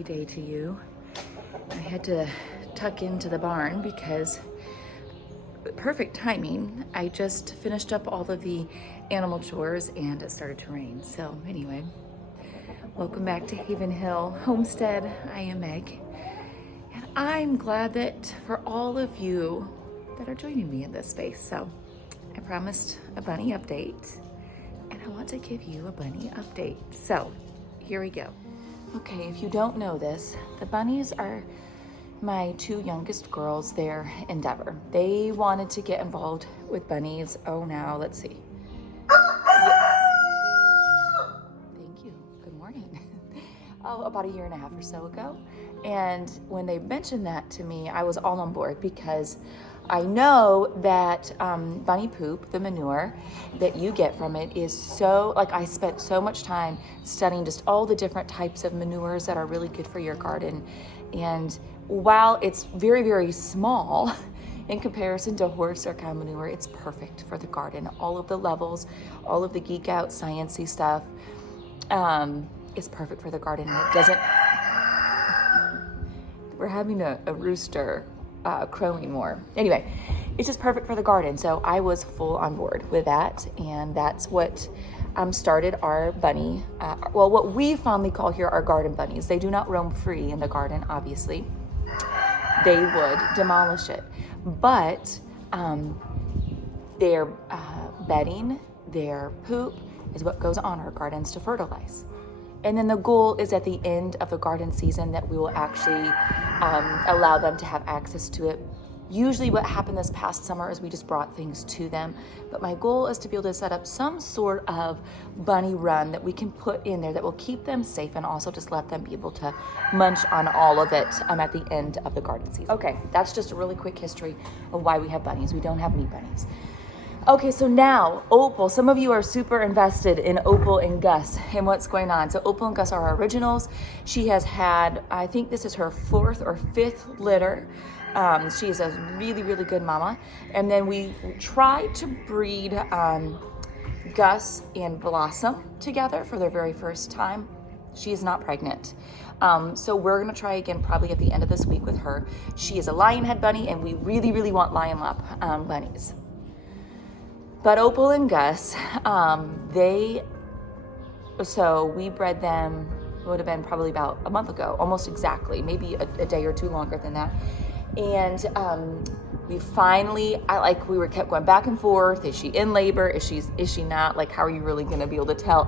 happy day to you. I had to tuck into the barn because perfect timing. I just finished up all of the animal chores and it started to rain. So anyway, welcome back to Haven Hill Homestead. I am Meg, and I'm glad that for all of you that are joining me in this space. So I promised a bunny update, and I want to give you a bunny update. So here we go. Okay, if you don't know this, the bunnies are my two youngest girls, their endeavor. They wanted to get involved with bunnies. Oh, now let's see. Thank you. Good morning. About a year and a half or so ago. And when they mentioned that to me, I was all on board because I know that bunny poop, the manure that you get from it, is so, like, I spent so much time studying just all the different types of manures that are really good for your garden. And while it's very, very small in comparison to horse or cow manure, it's perfect for the garden. All of the levels, all of the geek out sciencey stuff is perfect for the garden. It doesn't, we're having a rooster crowing more. Anyway, it's just perfect for the garden. So I was full on board with that. And that's what started our bunny, what we fondly call here our garden bunnies. They do not roam free in the garden, obviously. They would demolish it. But their bedding, their poop is what goes on our gardens to fertilize. And then the goal is at the end of the garden season that we will actually allow them to have access to it. Usually what happened this past summer is we just brought things to them. But my goal is to be able to set up some sort of bunny run that we can put in there that will keep them safe and also just let them be able to munch on all of it at the end of the garden season. Okay, that's just a really quick history of why we have bunnies. We don't have any bunnies. Okay, so now Opal, some of you are super invested in Opal and Gus and what's going on. So Opal and Gus are our originals. She has had, I think this is her 4th or 5th litter. She is a really, really good mama. And then we tried to breed Gus and Blossom together for their very first time. She is not pregnant. So we're gonna try again probably at the end of this week with her. She is a lion head bunny, and we really, really want lion lop bunnies. But Opal and Gus, so we bred them, it would have been probably about a month ago, almost exactly, maybe a day or two longer than that. And we finally, we kept going back and forth. Is she in labor? Is she not? Like, how are you really gonna be able to tell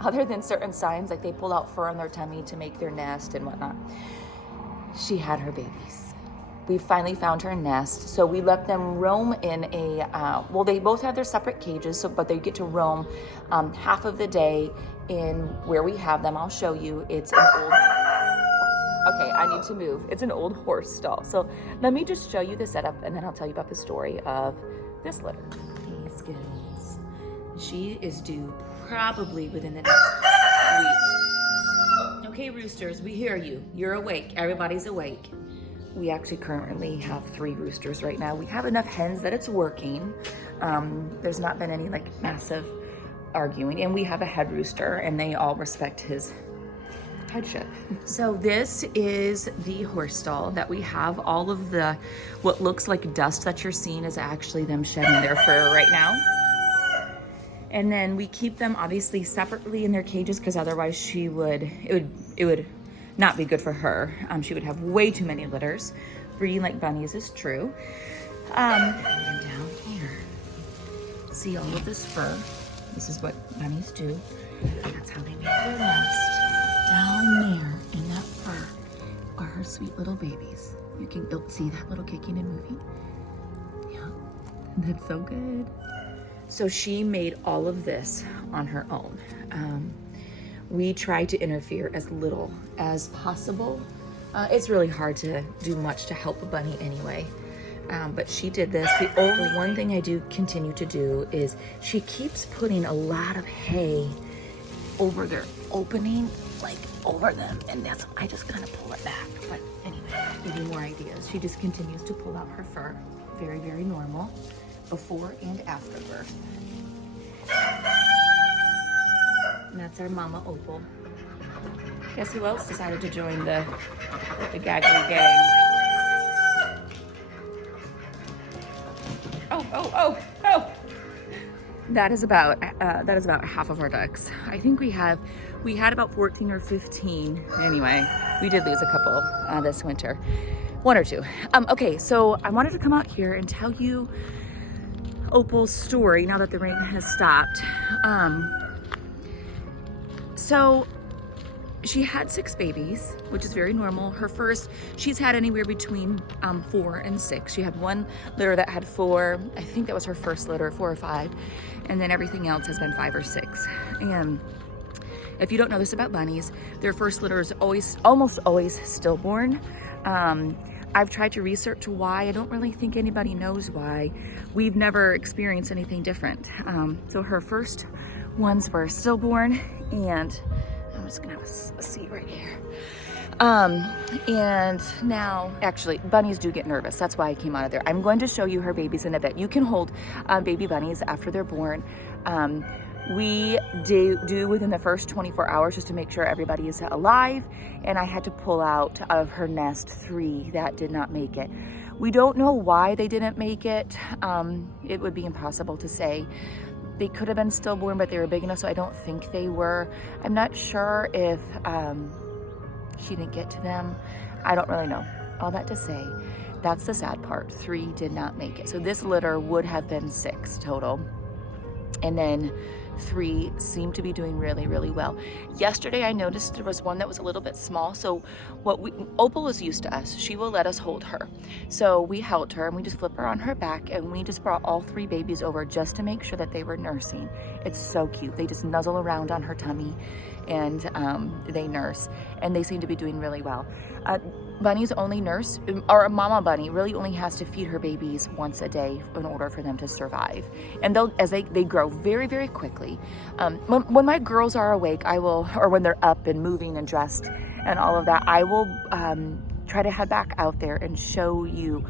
other than certain signs, like they pull out fur on their tummy to make their nest and whatnot? She had her babies. We finally found her nest, so we let them roam in they both have their separate cages, but they get to roam half of the day in where we have them. I'll show you. It's an old, okay, I need to move. It's an old horse stall. So let me just show you the setup, and then I'll tell you about the story of this litter. Hey, Skittles. She is due probably within the next week. Okay, roosters, we hear you. You're awake. Everybody's awake. We actually currently have 3 roosters right now. We have enough hens that it's working. There's not been any massive arguing, and we have a head rooster, and they all respect his headship. So this is the horse stall that we have. All of the, what looks like dust that you're seeing is actually them shedding their fur right now. And then we keep them obviously separately in their cages because otherwise it would not be good for her. She would have way too many litters. Breeding like bunnies is true. And down here, see all of this fur. This is what bunnies do. That's how they make their nest. Down there in that fur are her sweet little babies. You can see that little kicking and moving. Yeah, that's so good. So she made all of this on her own. We try to interfere as little as possible. It's really hard to do much to help a bunny anyway. But she did this. The only one thing I do continue to do is she keeps putting a lot of hay over their opening, like over them. And that's, I just kind of pull it back. But anyway, give you more ideas. She just continues to pull out her fur. Very, very normal before and after birth. And that's our mama Opal. Guess who else decided to join the Gaggly gang? Oh. That is about half of our ducks. I think we had about 14 or 15. Anyway, we did lose a couple this winter, 1 or 2. Okay, so I wanted to come out here and tell you Opal's story now that the rain has stopped. So she had 6 babies, which is very normal. She's had anywhere between 4 and 6. She had one litter that had 4. I think that was her first litter, 4 or 5. And then everything else has been 5 or 6. And if you don't know this about bunnies, their first litter is almost always stillborn. I've tried to research why. I don't really think anybody knows why. We've never experienced anything different. So her first ones were stillborn, and I'm just gonna have a seat right here. And now, actually, bunnies do get nervous. That's why I came out of there. I'm going to show you her babies in a bit. You can hold baby bunnies after they're born. We do within the first 24 hours just to make sure everybody is alive. And I had to pull out of her nest 3 that did not make it. We don't know why they didn't make it. It would be impossible to say. They could have been stillborn, but they were big enough, so I don't think they were. I'm not sure if she didn't get to them. I don't really know. All that to say, that's the sad part. 3 did not make it. So this litter would have been 6 total. And then 3 seem to be doing really, really well. Yesterday I noticed there was one that was a little bit small. So Opal is used to us. She will let us hold her. So we held her and we just flip her on her back, and we just brought all 3 babies over just to make sure that they were nursing. It's so cute. They just nuzzle around on her tummy and they nurse, and they seem to be doing really well. Bunnies only nurse, or a mama bunny really only has to feed her babies once a day in order for them to survive. And as they grow very, very quickly. When my girls are awake, I will, or when they're up and moving and dressed and all of that, I will try to head back out there and show you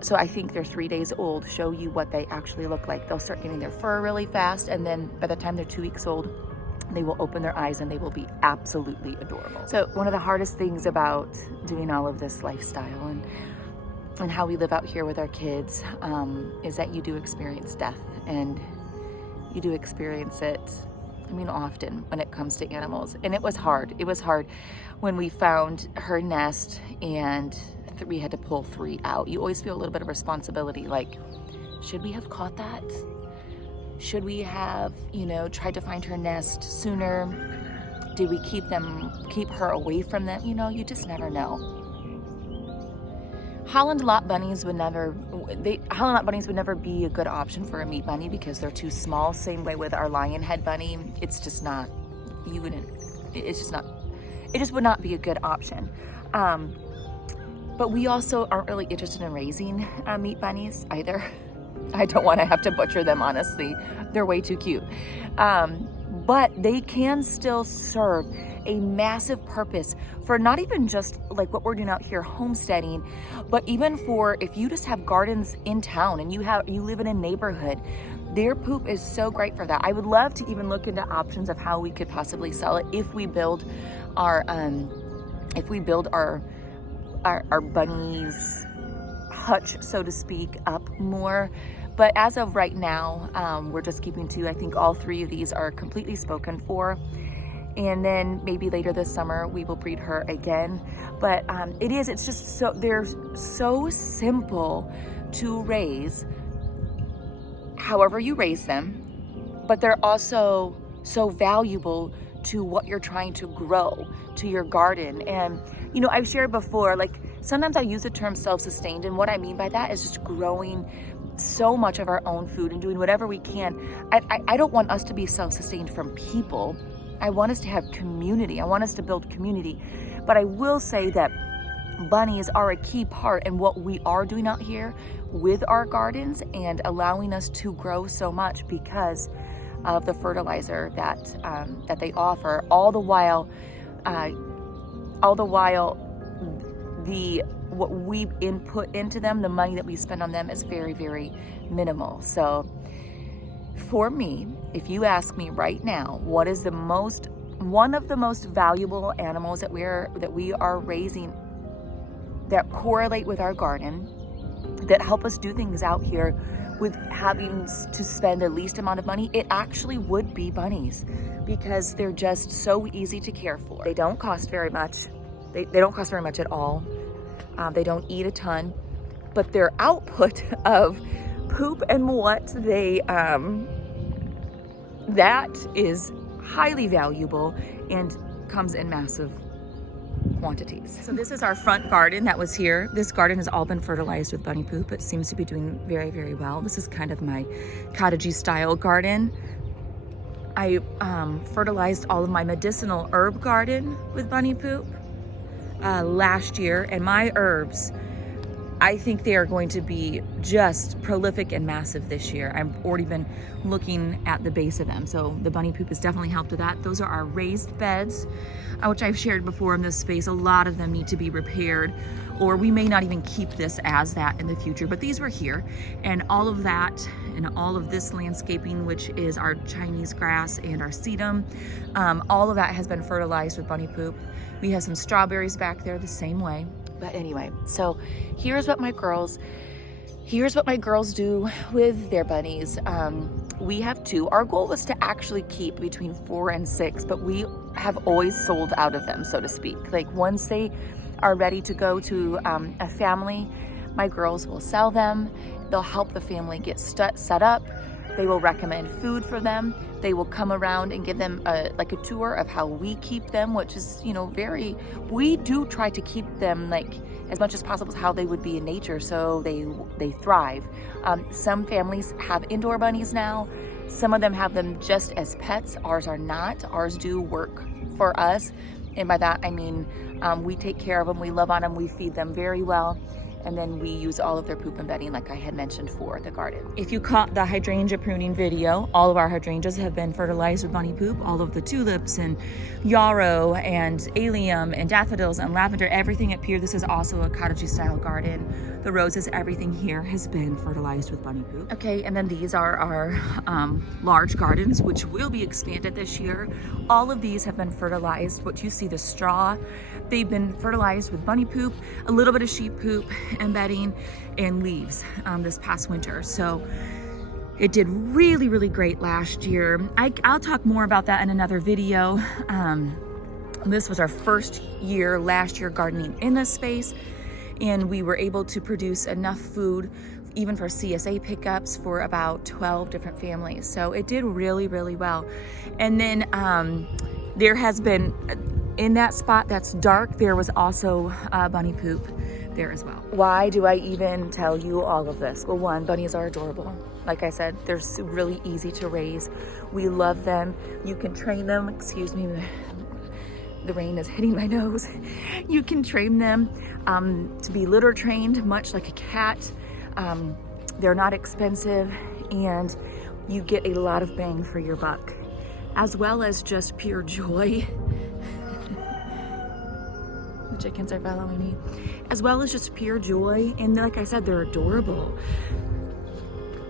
so I think they're 3 days old, show you what they actually look like. They'll start getting their fur really fast, and then by the time they're 2 weeks old, they will open their eyes and they will be absolutely adorable. So one of the hardest things about doing all of this lifestyle and how we live out here with our kids is that you do experience death, and you do experience it, I mean, often when it comes to animals. And it was hard. It was hard when we found her nest and we had to pull 3 out. You always feel a little bit of responsibility, like, should we have caught that? Should we have, tried to find her nest sooner? Did we keep her away from them? You just never know. Holland Lop bunnies would never be a good option for a meat bunny because they're too small. Same way with our lion head bunny. It's just not, it just would not be a good option. But we also aren't really interested in raising meat bunnies either. I don't want to have to butcher them, honestly. They're way too cute. But they can still serve a massive purpose for not even just like what we're doing out here homesteading, but even for if you just have gardens in town and you live in a neighborhood. Their poop is so great for that. I would love to even look into options of how we could possibly sell it if we build our bunnies hutch, so to speak, up more. But as of right now, we're just keeping 2. I think all 3 of these are completely spoken for. And then maybe later this summer, we will breed her again. But it's just they're so simple to raise, however you raise them, but they're also so valuable to what you're trying to grow, to your garden. And, I've shared before, like, sometimes I use the term self-sustained, and what I mean by that is just growing so much of our own food and doing whatever we can. I don't want us to be self-sustained from people. I want us to have community. I want us to build community. But I will say that bunnies are a key part in what we are doing out here with our gardens and allowing us to grow so much because of the fertilizer that they offer. All the while what we input into them, the money that we spend on them is very, very minimal. So For me, if you ask me right now, what is one of the most valuable animals that we are raising that correlate with our garden, that help us do things out here with having to spend the least amount of money, it actually would be bunnies, because they're just so easy to care for. They don't cost very much. They don't cost very much at all. They don't eat a ton, but their output of poop and what they, that is highly valuable and comes in massive quantities. So this is our front garden that was here. This garden has all been fertilized with bunny poop. It seems to be doing very, very well. This is kind of my cottagey style garden. I fertilized all of my medicinal herb garden with bunny poop last year, and my herbs, I think they are going to be just prolific and massive this year. I've already been looking at the base of them. So the bunny poop has definitely helped with that. Those are our raised beds, which I've shared before in this space. A lot of them need to be repaired, or we may not even keep this as that in the future, but these were here. And all of that and all of this landscaping, which is our Chinese grass and our sedum, all of that has been fertilized with bunny poop. We have some strawberries back there the same way. But anyway, so here's what my girls do with their bunnies. We have 2. Our goal was to actually keep between 4 and 6, but we have always sold out of them, so to speak. Like once they are ready to go to a family, my girls will sell them. They'll help the family get set up. They will recommend food for them. They will come around and give them a tour of how we keep them, which is, we do try to keep them like as much as possible how they would be in nature, so they thrive. Some families have indoor bunnies now. Some of them have them just as pets. Ours are not. Ours do work for us. And by that, I mean, we take care of them. We love on them. We feed them very well. And then we use all of their poop and bedding, like I had mentioned, for the garden. If you caught the hydrangea pruning video, all of our hydrangeas have been fertilized with bunny poop. All of the tulips and yarrow and allium and daffodils and lavender, everything up here. This is also a cottagey style garden. The roses, everything here has been fertilized with bunny poop. Okay, and then these are our large gardens, which will be expanded this year. All of these have been fertilized. What you see, the straw, they've been fertilized with bunny poop, a little bit of sheep poop, and bedding, and leaves this past winter. So it did really, really great last year. I'll talk more about that in another video. This was our first year last year gardening in this space, and we were able to produce enough food even for CSA pickups for about 12 different families. So it did really, really well. And then there has been, in that spot that's dark, there was also bunny poop there as well. Why do I even tell you all of this? Well, one, bunnies are adorable. Like I said, they're really easy to raise. We love them. You can train them. Excuse me, the rain is hitting my nose. You can train them to be litter trained, much like a cat. They're not expensive, and you get a lot of bang for your buck, as well as just pure joy. The chickens are following me. As well as just pure joy, and like I said, they're adorable.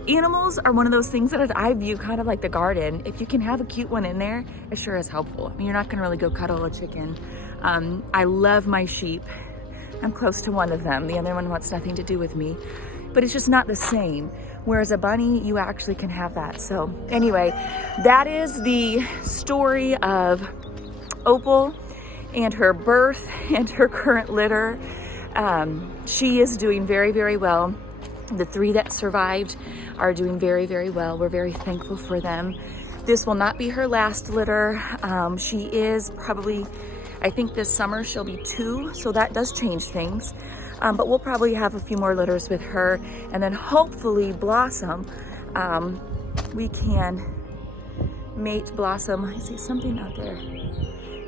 Animals are one of those things that I view kind of like the garden. If you can have a cute one in there, it sure is helpful. I mean, you're not gonna really go cuddle a chicken. I love my sheep. I'm close to one of them. The other one wants nothing to do with me, but it's just not the same. Whereas a bunny, you actually can have that. So anyway, that is the story of Opal and her birth and her current litter. She is doing very, very well. The 3 that survived are doing very, very well. We're very thankful for them. This will not be her last litter. She is probably, I think this summer she'll be 2, so that does change things. But we'll probably have a few more litters with her, and then hopefully Blossom, we can mate Blossom. I see something out there.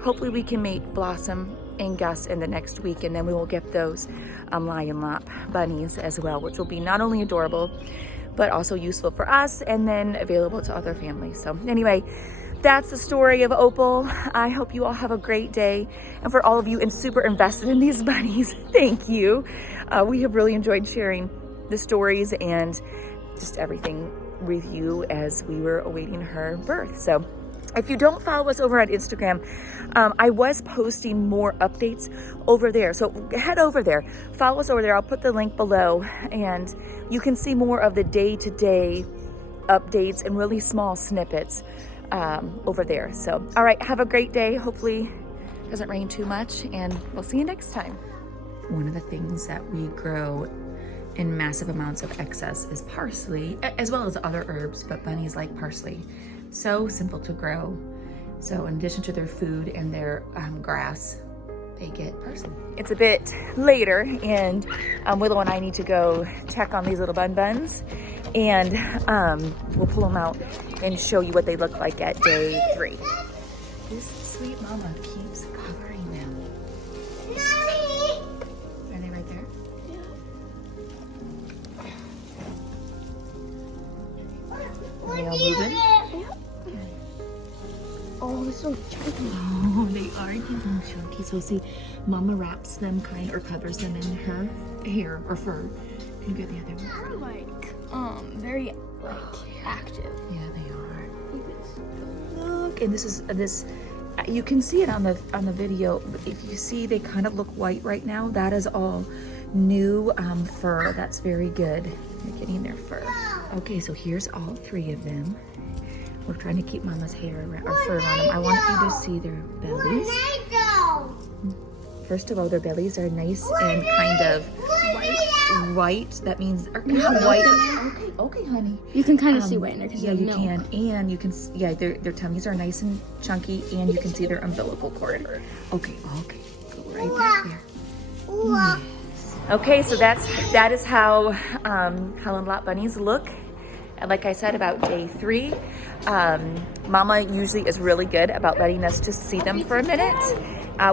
Hopefully we can mate Blossom and Gus in the next week, and then we will get those Holland Lop bunnies as well, which will be not only adorable, but also useful for us and then available to other families. So anyway, that's the story of Opal. I hope you all have a great day. And for all of you and super invested in these bunnies, thank you. We have really enjoyed sharing the stories and just everything review as we were awaiting her birth. So if you don't follow us over on Instagram, I was posting more updates over there. So head over there, follow us over there. I'll put the link below and you can see more of the day-to-day updates and really small snippets over there. So, all right, have a great day. Hopefully it doesn't rain too much and we'll see you next time. One of the things that we grow in massive amounts of excess is parsley, as well as other herbs, but bunnies like parsley. So simple to grow. So in addition to their food and their grass, they get parsley. It's a bit later and Willow and I need to go check on these little buns and we'll pull them out and show you what they look like at day 3. This sweet mama keeps covering them. Are they right there? Are they all moving? Oh, they're so chunky. Oh, they are getting chunky. So see, mama wraps them or covers them in her hair or fur. Can you get the other one? They're like, very active. Yeah, they are. Look, and this. You can see it on the video. If you see, they kind of look white right now. That is all new fur. That's very good. They're getting their fur. Okay, so here's all 3 of them. We're trying to keep mama's hair or fur around them. I want you to see their bellies. First of all, their bellies are nice and kind of white. That means white. Okay, honey. You can kind of see white in there because yeah, you can, and you can. Yeah, their tummies are nice and chunky, and you can see their umbilical cord. Okay. Go right back there. Yes. Okay, so that is how Holland Lop bunnies look. And like I said, about day 3, mama usually is really good about letting us to see them for a minute.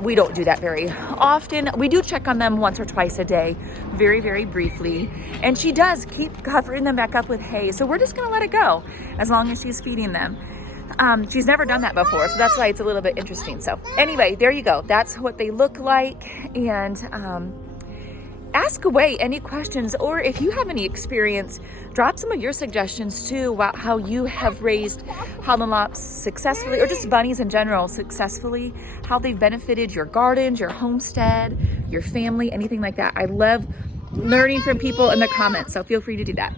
We don't do that very often. We do check on them once or twice a day, very, very briefly. And she does keep covering them back up with hay. So we're just gonna let it go as long as she's feeding them. She's never done that before, so that's why it's a little bit interesting. So anyway, there you go. That's what they look like. And ask away any questions, or if you have any experience, drop some of your suggestions too about how you have raised Holland Lops successfully, or just bunnies in general successfully, how they've benefited your gardens, your homestead, your family, anything like that. I love learning from people in the comments, so feel free to do that.